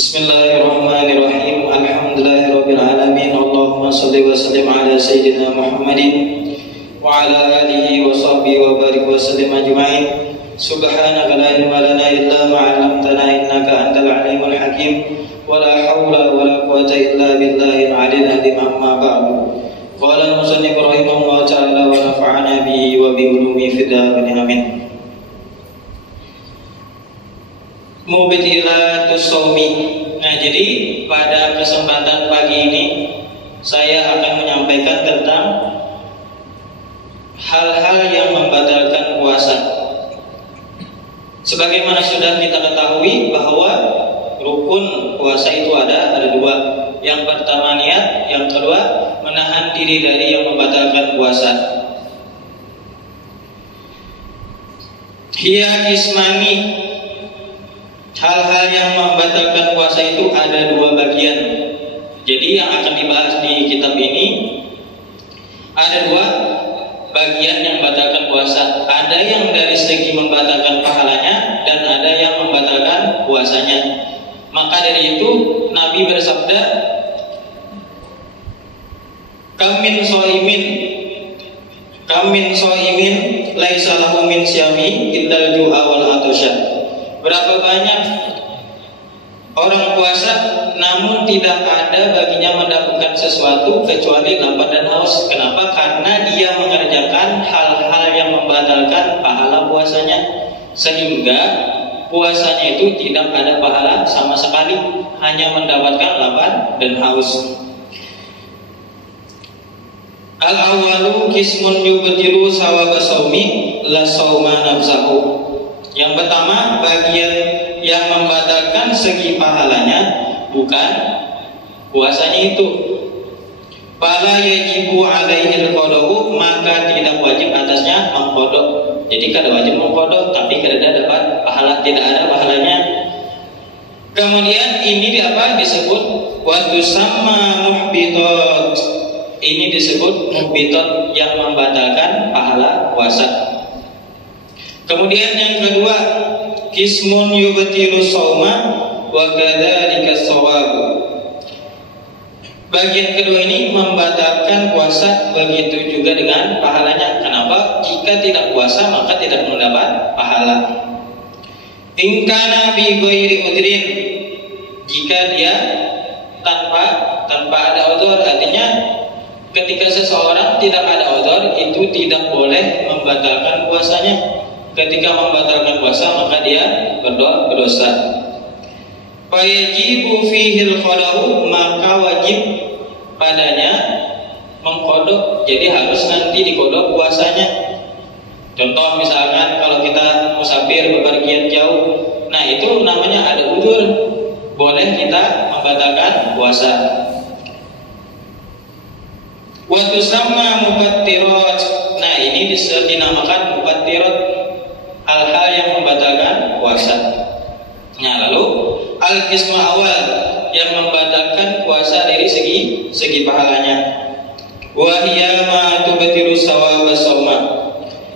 Bismillahirrahmanirrahim. Alhamdulillahirabbil alamin. Allahumma shalli wa sallim ala sayyidina Muhammadin wa ala alihi wa sahbihi wa barik wa sallim ajma'in. Subhanaka la ilma lana illa ma 'allamtana innaka antal alimul hakim. Wa la haula wa la quwwata illa billahil 'aliyyil 'azim. Amma ba'du. Qala al-musannif rahimahullah ta'ala wa nafa'ana bihi wa bi ulumi fid dharain amin. Mubtilatus shaumi. Nah, jadi pada kesempatan pagi ini saya akan menyampaikan tentang hal-hal yang membatalkan puasa. Sebagaimana sudah kita ketahui bahwa rukun puasa itu ada dua. Yang pertama niat, yang kedua menahan diri dari yang membatalkan puasa. Hiya ismani. Hal-hal yang membatalkan puasa itu ada dua bagian. Jadi yang akan dibahas di kitab ini ada dua bagian yang membatalkan puasa. Ada yang dari segi membatalkan pahalanya dan ada yang membatalkan puasanya. Maka dari itu Nabi bersabda, Kam min shaimin laisa lahu min syami illal ju'a wal atasya. Berapa banyak orang puasa namun tidak ada baginya mendapatkan sesuatu kecuali lapar dan haus. Kenapa? Karena dia mengerjakan hal-hal yang membatalkan pahala puasanya, sehingga puasanya itu tidak ada pahala sama sekali, hanya mendapatkan lapar dan haus. Al-awwalu qismun yubtilu sawaba shaumi la shauma nafsahu. Yang pertama, bagian yang membatalkan segi pahalanya, bukan puasanya itu. Fala yajibu alaihil qada'u, maka tidak wajib atasnya mengqada. Jadi kada wajib mengqada, tapi kada dapat pahala, tidak ada pahalanya. Kemudian ini disebut wa tusamma muhbitat. Ini disebut muhbitat, yang membatalkan pahala puasa. Kemudian yang kedua, qismun yubtilu shauma wa kadzalika shawab. Bagian kedua ini membatalkan puasa, begitu juga dengan pahalanya. Kenapa? Jika tidak puasa maka tidak mendapat pahala. In kana bi ghairi udrin, jika dia tanpa ada udhur, artinya ketika seseorang tidak ada udhur itu tidak boleh membatalkan puasanya. Ketika membatalkan puasa maka dia berdosa. Fayajibu fihil qada'u, maka wajib padanya mengqada. Jadi harus nanti diqada puasanya. Contoh misalkan kalau kita musafir bepergian jauh, nah itu namanya ada udzur, boleh kita membatalkan puasa. Wa tusamma mufattirat. Nah ini dinamakan mufattirat, hal-hal yang membatalkan puasa. Nah lalu al-qismu awal, yang membatalkan puasa dari segi pahalanya. Wa hiya ma tubtilu shawaba shauma,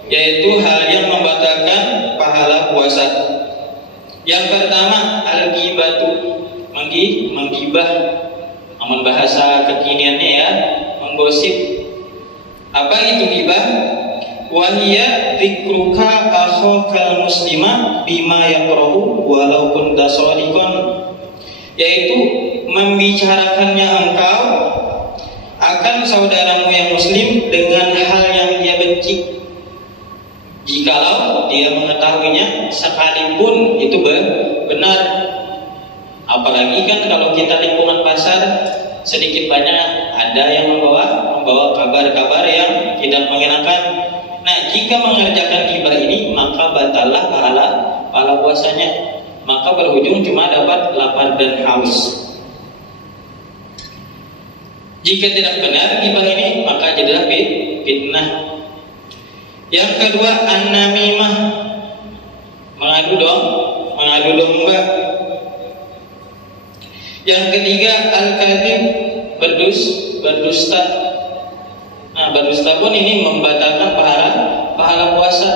yaitu hal yang membatalkan pahala puasa. Yang pertama al-ghibatu, menggibah. Amun bahasa kekiniannya ya, menggosip. Apa itu ghibah? Wahia dzikruka akhokal muslima bima yakrahu walau kunta shadiqan, yaitu membicarakannya engkau akan saudaramu yang muslim dengan hal yang dia benci, jikalau dia mengetahuinya sekalipun itu benar. Apalagi kan kalau kita lingkungan pasar, sedikit banyak ada yang membawa kabar-kabar yang tidak mengenakan. Nah, jika mengerjakan ghibah ini maka batallah pahala puasanya, maka berujung cuma dapat lapar dan haus. Jika tidak benar ghibah ini maka jadilah fitnah. Yang kedua an-namimah, mengadu domba. Yang ketiga al-kadzib, berdusta. Nah, berdusta pun ini membatalkan pahala puasa.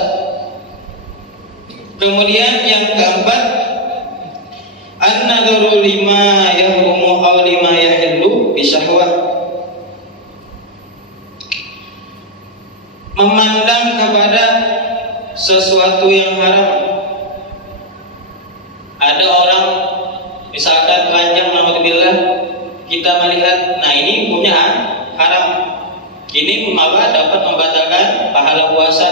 Kemudian yang keempat an-nadharu lima yahrumu aw lima yahillu bisyahwah, memandang kepada sesuatu yang haram. Ada orang misalkan telanjang, naudzubillah, kita melihat, nah ini punya haram, ini maka dapat membatalkan pahala puasa.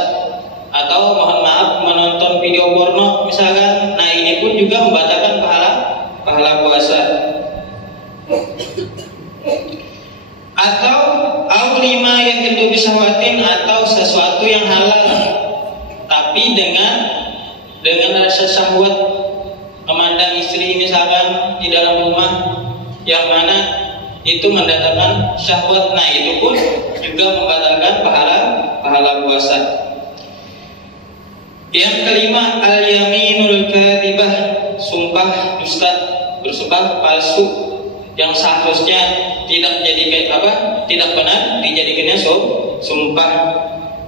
Atau mohon maaf menonton video porno misalkan, nah ini pun juga membatalkan pahala puasa. Atau aulima yang itu bisawatin, atau sesuatu yang halal tapi dengan rasa syahwat, memandang istri misalkan di dalam rumah yang mana itu mendatangkan syahwat, nah itu pun juga membatalkan pahala puasa. Yang kelima, al-yaminul kadhibah, sumpah dusta, bersumpah palsu yang seharusnya tidak tidak benar dijadikannya sumpah.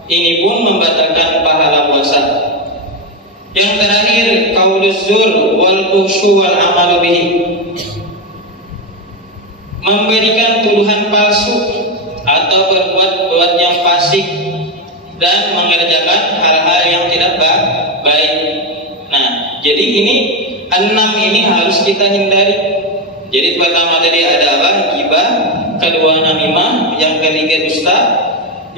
Ini pun membatalkan pahala puasa. Yang terakhir, qauluz zur wal khusyu wal amalu bihi, memberikan tuduhan palsu atau berbuat yang fasik dan mengerjakan hal-hal yang tidak baik. Nah, jadi ini 6 ini harus kita hindari. Jadi pertama tadi ada apa? Ghibah, kedua namimah, yang ketiga dusta,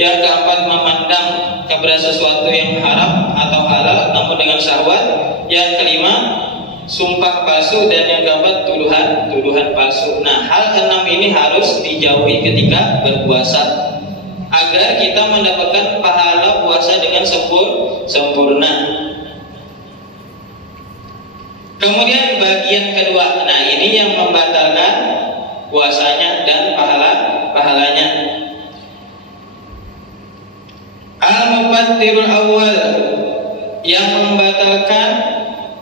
yang keempat memandang kepada sesuatu yang haram atau halal namun dengan syahwat, yang kelima sumpah palsu, dan yang keempat tuduhan palsu. Nah, hal 6 ini harus dijauhi ketika berpuasa agar kita mendapatkan pahala puasa dengan sempurna. Kemudian bagian kedua, nah ini yang membatalkan puasanya dan pahalanya. Al-mufattirul awal, yang membatalkan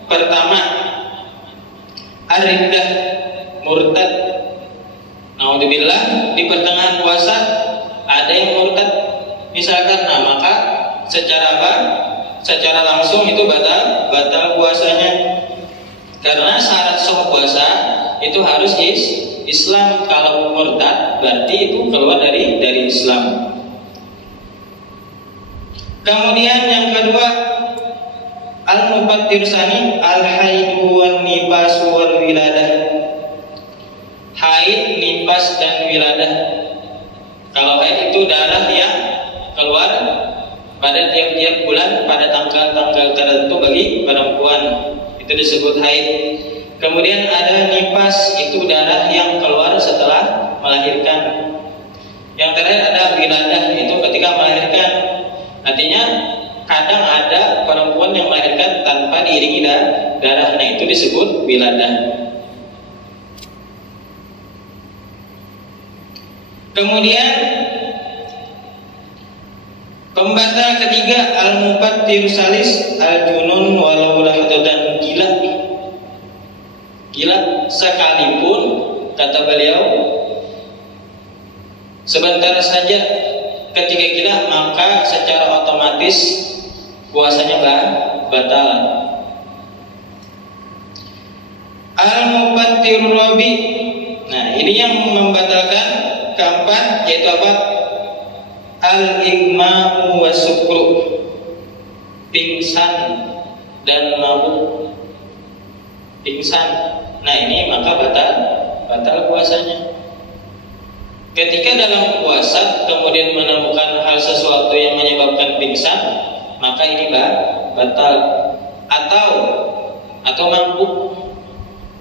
pertama, ar-riddah, murtad. Naudzubillah, di pertengahan puasa ada yang murtad misalkan, nah maka secara langsung itu batal puasanya. Karena syarat sah puasa itu harus Islam. Kalau murtad berarti itu keluar dari Islam. Kemudian yang kedua, al-mufattir tsani, al-haidu wan nifas wal wiladah, haid, nifas dan wiladah. Kalau haid itu darah yang keluar pada tiap-tiap bulan pada tanggal-tanggal tertentu bagi perempuan, itu disebut haid. Kemudian ada nifas, itu darah yang keluar setelah melahirkan. Yang terakhir ada wiladah, itu ketika melahirkan. Artinya kadang ada perempuan yang melahirkan tanpa diiringi darah, nah itu disebut wiladah. Kemudian pembatal ketiga, al-mufattir salis, al-junun walau lahdatan, gila sekalipun, kata beliau, sebentar saja ketika gila maka secara otomatis puasanya batal. Al-mufattir rabi, nah ini yang membatalkan keempat, yaitu apa? Al-igma'u wasukru, pingsan dan mabuk. Pingsan, nah ini maka batal puasanya. Ketika dalam puasa kemudian menemukan hal sesuatu yang menyebabkan pingsan, maka ini batal. Atau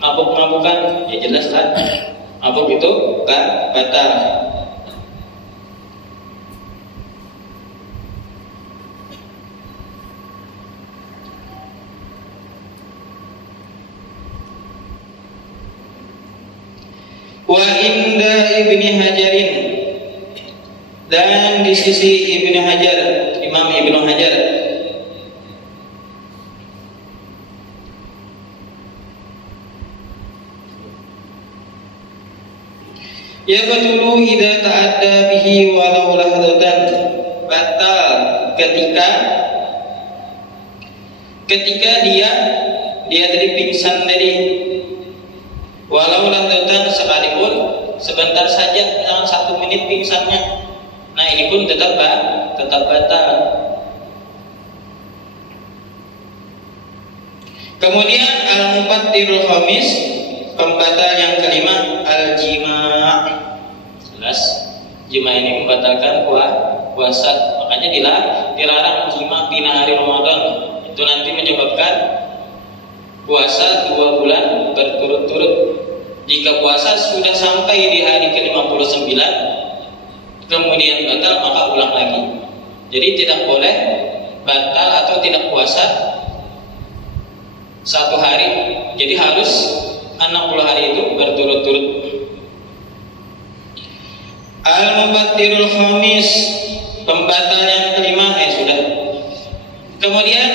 mabuk-mabukan, ya jelas lah, mabuk itu batal. Wa inda Ibni Hajarin, dan di sisi Ibnu Hajar, Imam Ibnu Hajar, ya batulu idza ta'adda bihi walau lahdatan, batal ketika dia tadi pingsan tadi, Walau lantutan sekalipun sebentar saja, dalam 1 menit pingsannya, nah ini pun tetap batal. Kemudian al-mufattirul khamis, pembatal yang kelima, al-jima'. Jelas, jima ini membatalkan puasa. Makanya dilarang jima di hari Ramadan. Itu nanti menyebabkan puasa 2 bulan berturut-turut. Jika puasa sudah sampai di hari ke-59 kemudian batal, maka ulang lagi. Jadi tidak boleh batal atau tidak puasa 1 hari. Jadi harus 60 hari itu berturut-turut. Al-mufattirul khamis, pembatal yang kelima, sudah. Kemudian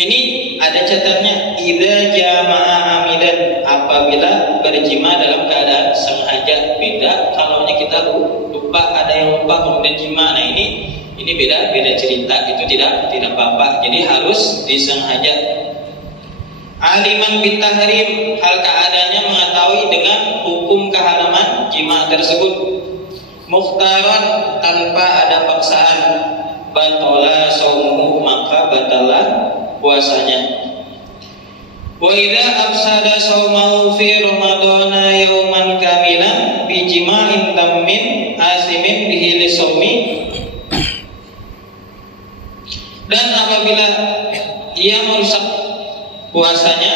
ini ada catatannya, idza jama'a amidan, apabila berjima dalam keadaan sengaja. Beda kalau kita lupa, ada yang lupa kemudian jima. Nah ini beda cerita, itu tidak apa-apa. Jadi harus disengaja. Aliman bitahrim, hal keadaannya mengetahui dengan hukum keharaman jima tersebut. Mukhtaran, tanpa ada paksaan. Batola saumuhu, maka batalah puasanya. Wa idza afsada saumahu fi ramadhana yauman kamilan bi jima'in tammin asimin bihi lisaumi. Dan apabila ia merusak puasanya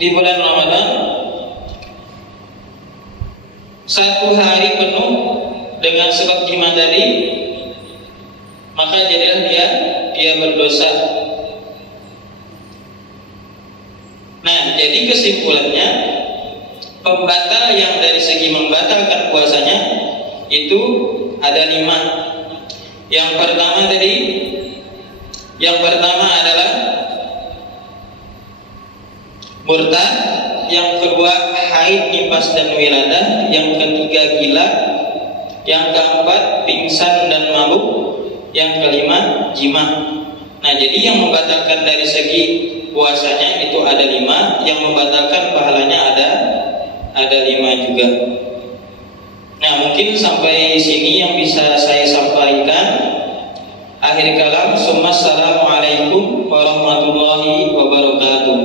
di bulan Ramadan 1 hari penuh dengan sebab jima tadi, maka jadilah dia berdosa. Nah, jadi kesimpulannya, pembatal yang dari segi membatalkan puasanya itu ada 5. Yang pertama adalah murtad, yang kedua haid, nifas dan wiladah, yang ketiga gila, yang keempat pingsan dan mabuk, yang kelima jima. Nah, jadi yang membatalkan dari segi puasanya itu ada 5, yang membatalkan pahalanya ada 5 juga. Nah, mungkin sampai sini yang bisa saya sampaikan. Akhir kalam, assalamualaikum warahmatullahi wabarakatuh.